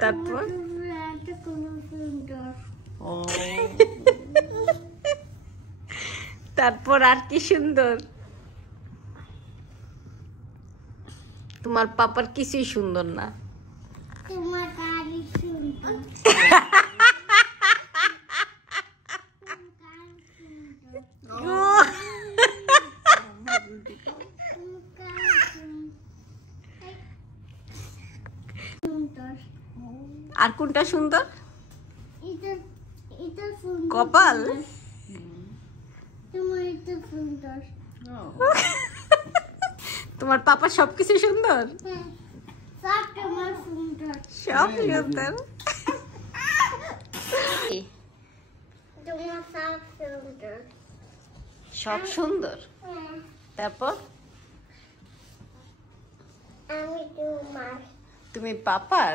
তারপর তারপর আর কি সুন্দর? তোমার পাপার কিছুই সুন্দর না। তোমার গাড়ি সুন্দর। আর কোনটা সুন্দর? এটা সুন্দর। কপাল? তোমার এটা সুন্দর। তোমার পাপা সবকিছু সুন্দর? সব তোমার সুন্দর। সব সুন্দর। তোমার সব সুন্দর। সব সুন্দর। তারপর আমি তোমার। তুমি পাপার?